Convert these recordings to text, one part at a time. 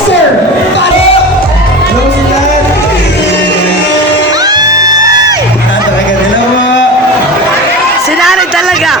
Esther! Talaga nila mo. Sinari talaga.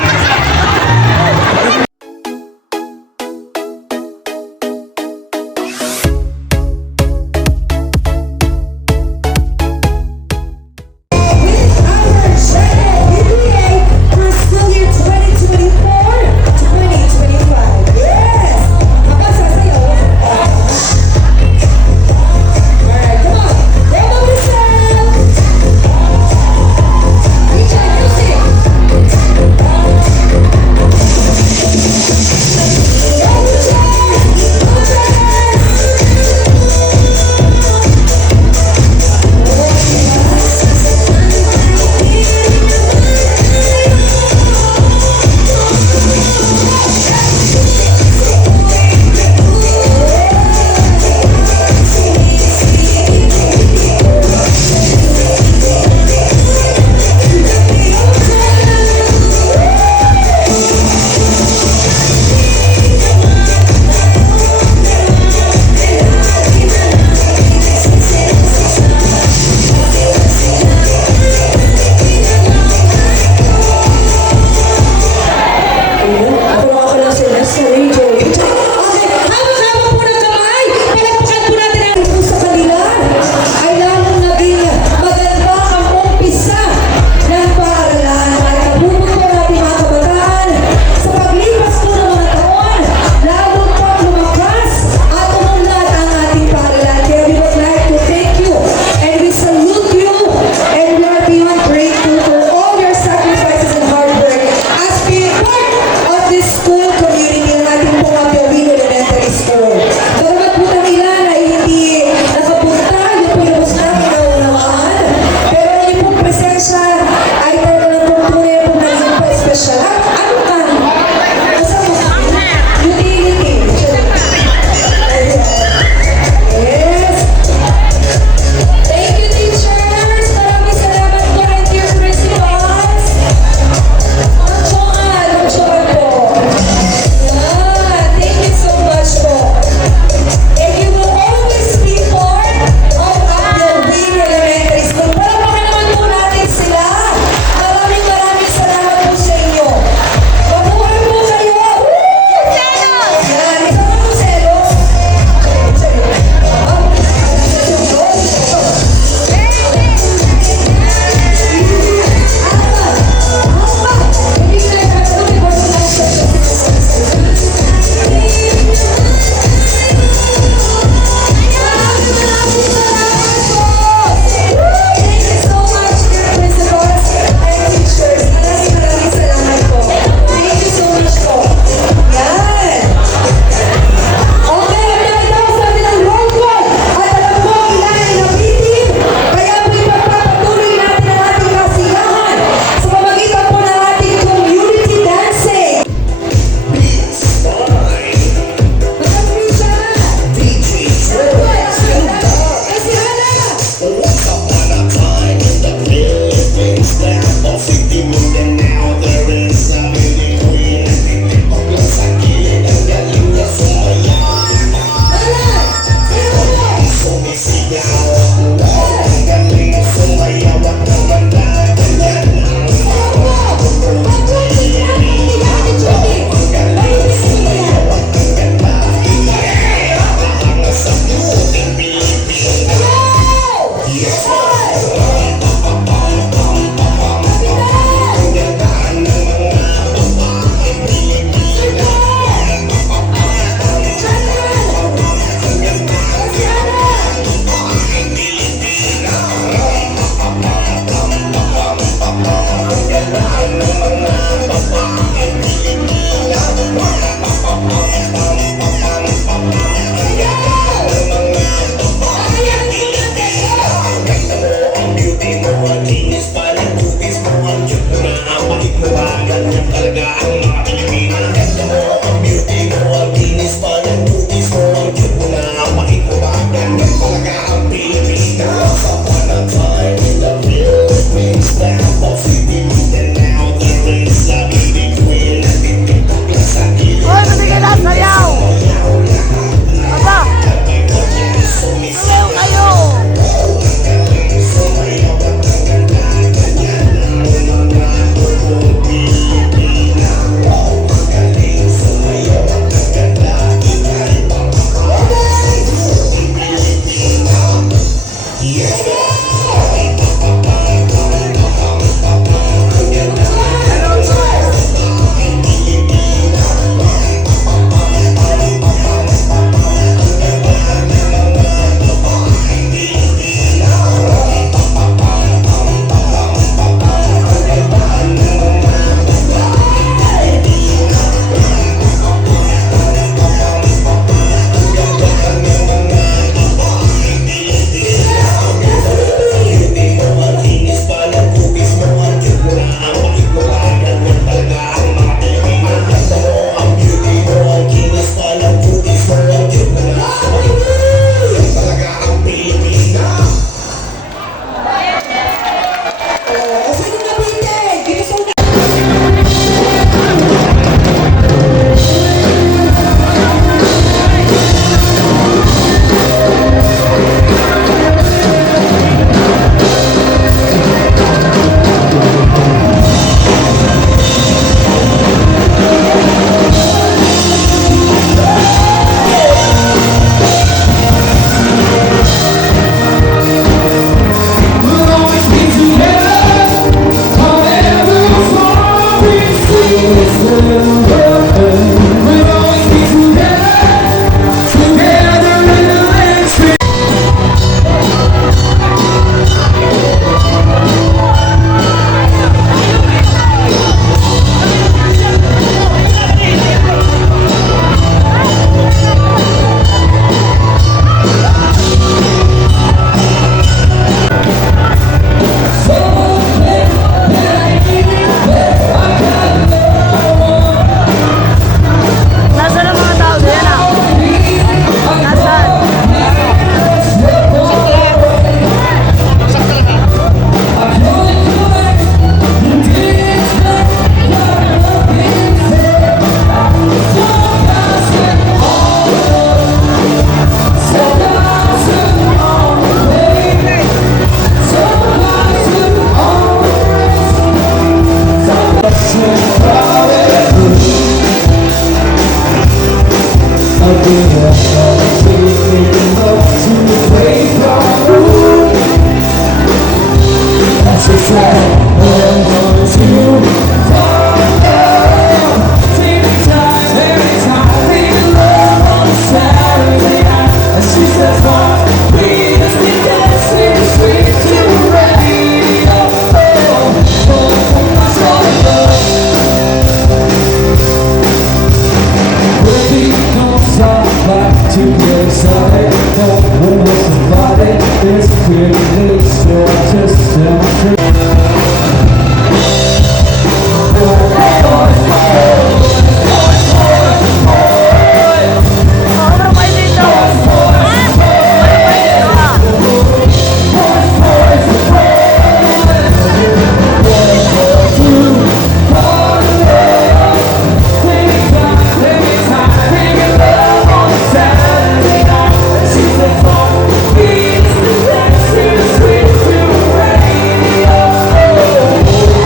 Ano ba dito?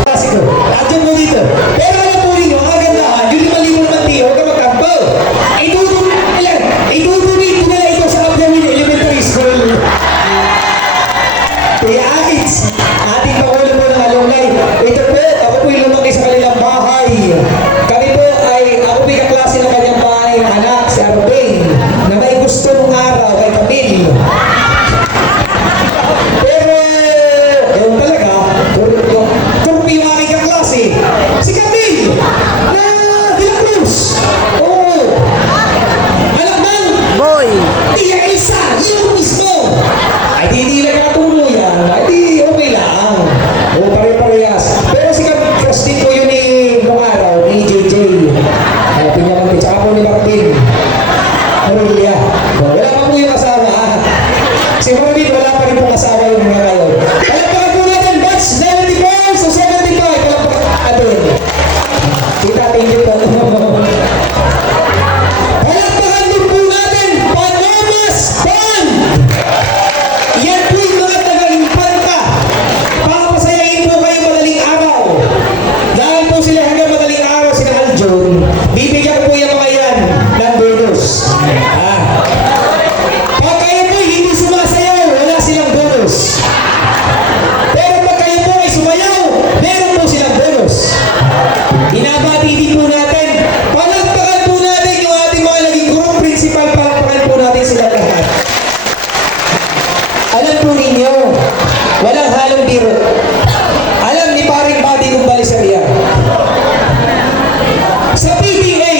Klasiko. Andiyan mo dito. Pero alam po ninyo, ang kagandahan, yung 5,000 naman tiyo, huwag ka magkampo. Itutuloy ko na ito sa Abdamin Elementary School. Kuya Akits, ating pangulo po ng alumni. Ito po, ako po'y lumaki sa kanilang bahay. Kami po ako po'y kaklase ng kanyang bahay na anak, si Arvin, na may gusto nung araw kay Camille. Pero, ewan talaga, turpi yung aking kaklase. Si Camille, na De La Cruz. Oo. Alam bang, Boy. Tia Elsa, yun mismo. Ay, di nagkatulo yan. Ay, di okay lang. O, pare-parehas. Pero si Justin po yun nung araw, ni JJ. Ay, pinyaman ko. Tsaka po ni Martin. Aurelia. Wala pa po yung asawa. Si Marvin, wala pa rin pong asawa yung mga ngayon. Palagpakan po natin, batch 75 so 75. Palagpakan natin. Kita, thank you po. Palagpakan din po natin, Panomas Band! Yan po yung mga taga-impanta. Papasayahin po kayo madaling araw. Dahil po sila hanggang madaling araw sila Aljon, bibigyan po yung mga yan ng bonus. Pag kayo po hindi sumasayaw, wala silang bonus. Pero pag kayo po ay sumayaw, meron po silang bonus. Inabati din po natin. Palagpakan po natin yung ating mga naging group principal. Palagpakan po natin sila lahat. Alam po ninyo, walang halong biro. Alam ni paring Buddy Gumbali sa riyan. Sa PTA,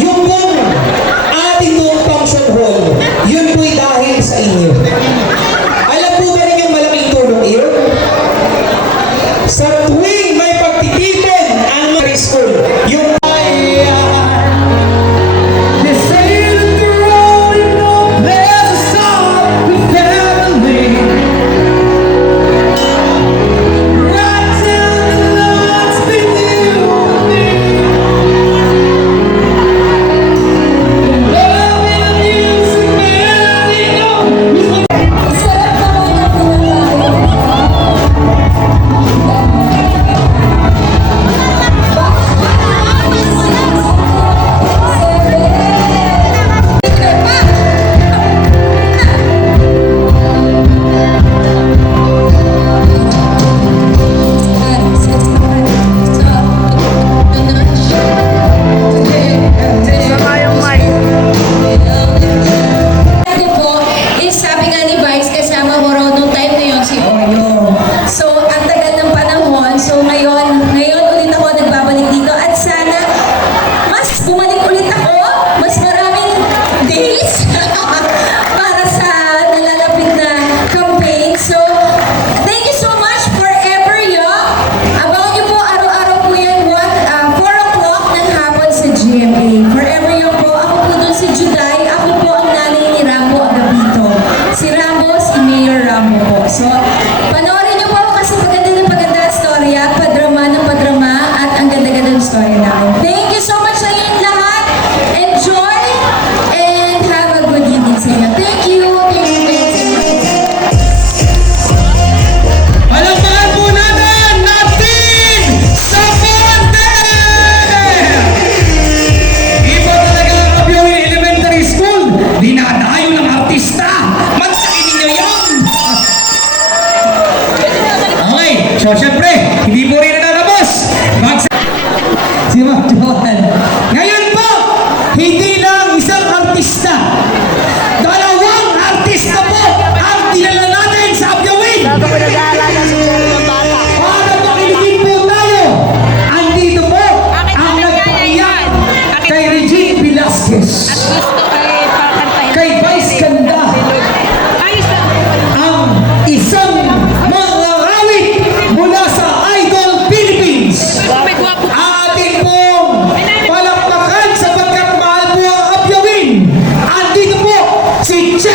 yung pong ating noong function hall, yun po'y dahil sa inyo. Alam po ba ninyong malaking tulong iyon? Sa tuwing may pagtitipon ang mga school, yung Love and music, man, they know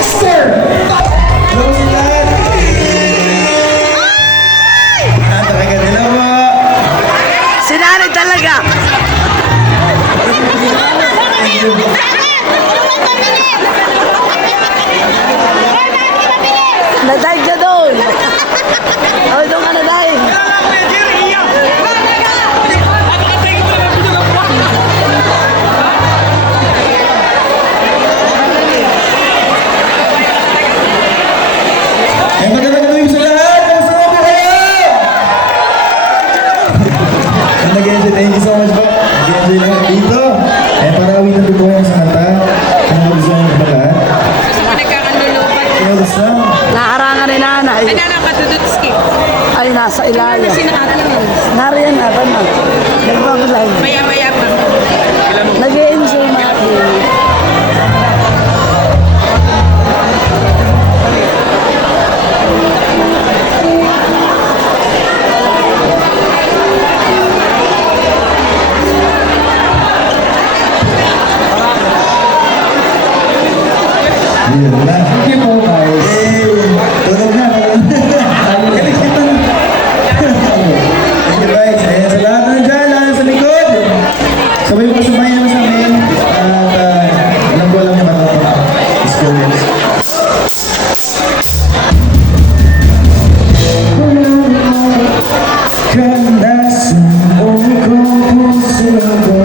Master! Hello sa lahat! Talaga nila mo! Si nanay talaga. Naday ka doon. Oh, doon ka naday. Ay, magandang gabi sa lahat! Kamusta po kayo? Nag-enjoy, thank you so much po. Nag-enjoy lang dito. Eh, parawin na dugo sa kanta. Ano ba gusto nyo ba lahat? Nagkakanlulubat. Kinulos lang. Naarangan ni nanay. Ay, nakakatudutski. Ay, nasa ilalim. Sinakatan mo. Nariyan na, ba na? Nagpapalay. Maya-maya pa. Nag-i-enjoy natin. Yun na. Thank you po, guys. Eh, tulog na. Galing kita na. Thank you, guys. Eh, sa lahat na dyan, lahat sa likod. Sabay mo kasabay naman sa amin. At alam ko alam niya ba ito? Experience. Kanasan mo kung puso ko.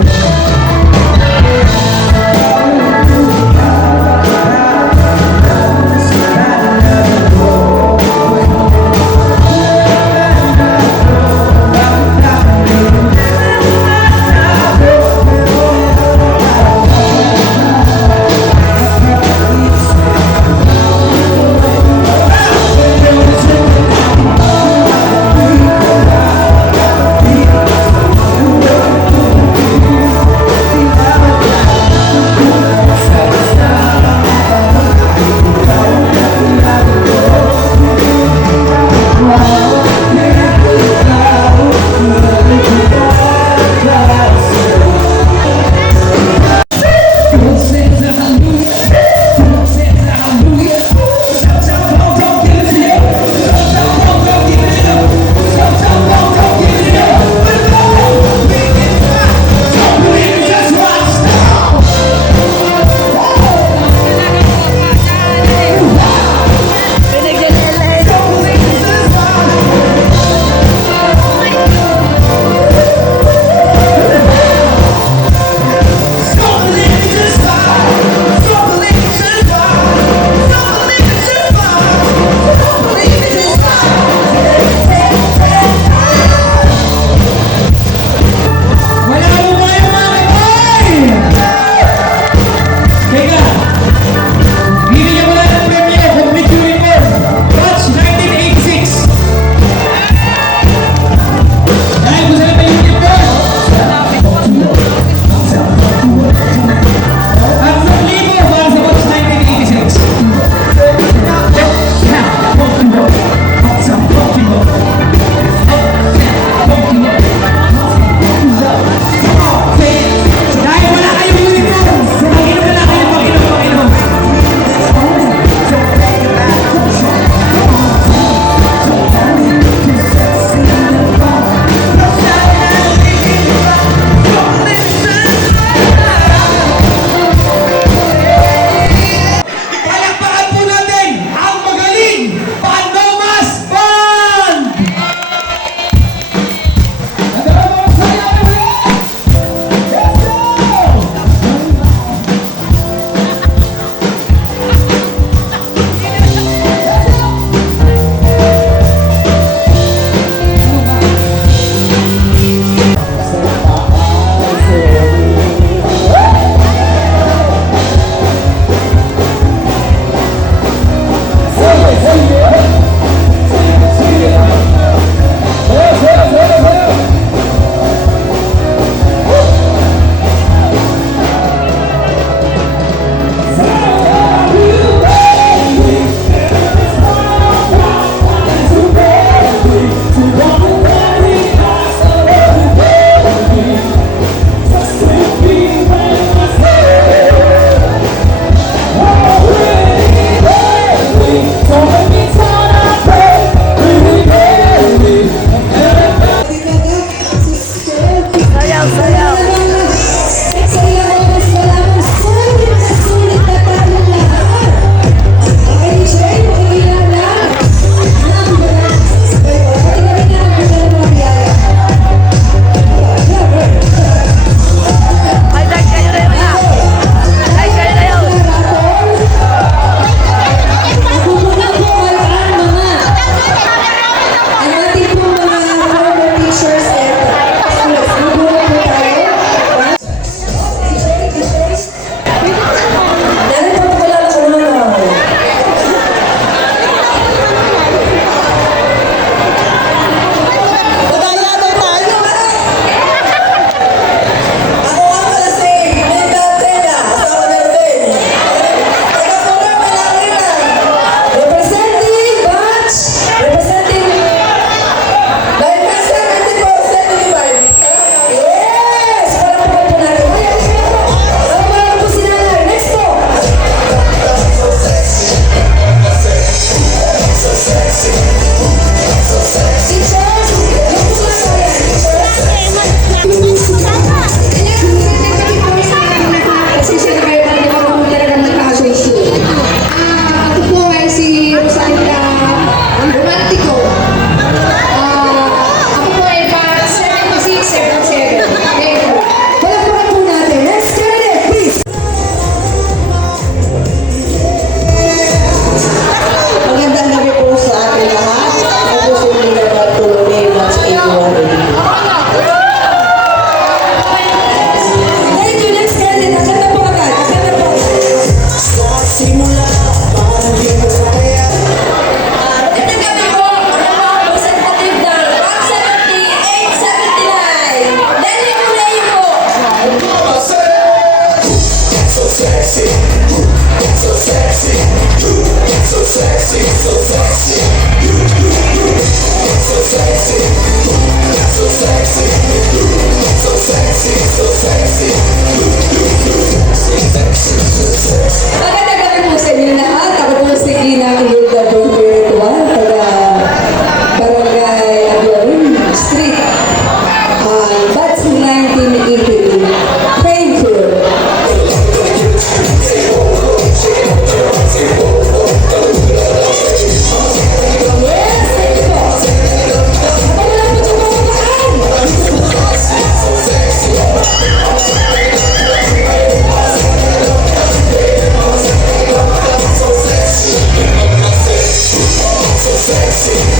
Shit.